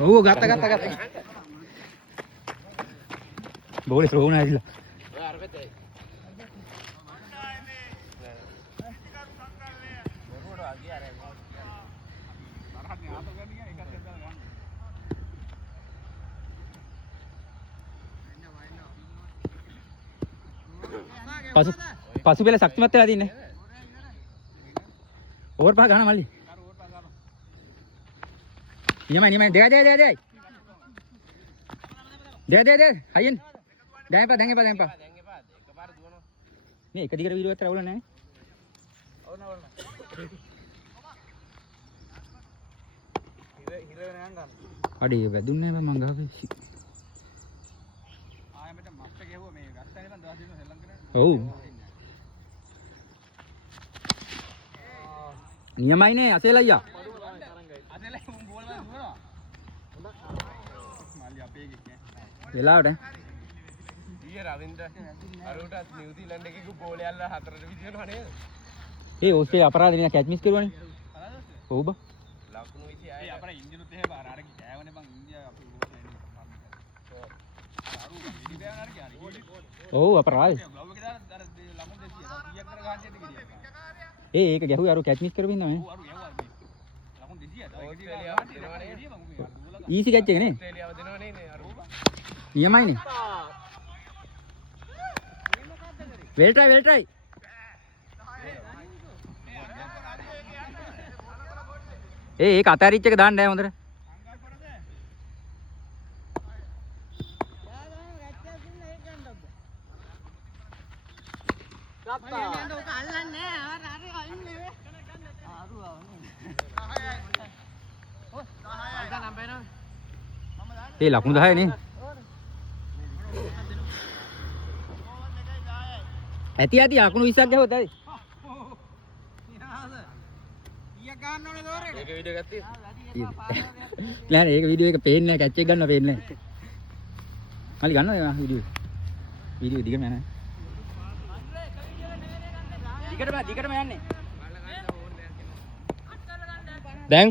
Oh, gata. Boleh throw na sila. පසු පෙළ ශක්තිමත් වෙලා තින්නේ. ඕවර් පහ ගන්න මල්ලි. නියමයි දෙයි. දෙයි. හයියෙන්. දැන් එපා. එකපාර දුවනවා. මේ එක දිගට වීඩියෝ එකක් රවුල නැහැ. ඕන. හිර වෙන යන් ගන්න. අඩේ වැදුන්නේ නැහැ මං ගහපේ. ආයෙමට මස්ත ගැහුවා මේ ගස්සනේ මං දවස් දෙකක් හෙල්ලම් කරා. ඔව්. නියමයිනේ අසේල අයියා. අසේල උන් බෝල් වල දුවනවා. මල්ලි අපේ එකේ. වෙලාවට ඊයේ රවින්ද්‍ර අරකට නිව්සීලන්ත එකේ ගෝලය අල්ල හතරට විදිනවා නේද? ඒ ඔස්සේ අපරාධ වෙන කැච් මිස් කරුවානේ. ඔව් බා. ලකුණු 20 ආයේ අපර ඉන්දියනුත් එහෙම අර ගෑවනේ බං ඉන්දියාව අපේ ගෝල් නැහැ. ඔව් අපරාධ. ඒක ගැහුවේ අර කැච් මිස් කරපින්න නේ. ඔව් අර ගැහුවා මේ. ලකුණු 200 ඊසි කැච් එක නේ. ඔස්ට්‍රේලියාව දෙනවා නේ අර. නියමයිනේ. වෙල් try. ඒක අතරිච් එක දාන්න බෑ හොඳට. ඒ ලකුණු 10 නේ. ඇති ලකුණු 20ක් ගැහුවොත් ඇයි? ඒක වීඩියෝ එකක් තියෙනවා. නෑ ඒක වීඩියෝ එක පේන්නේ නැහැ කැච් එක ගන්න පේන්නේ නැහැ. මල්ලි ගන්නවද වීඩියෝ? වීඩියෝ දිගම යන්නේ. දිගටම යන්නේ. දැන්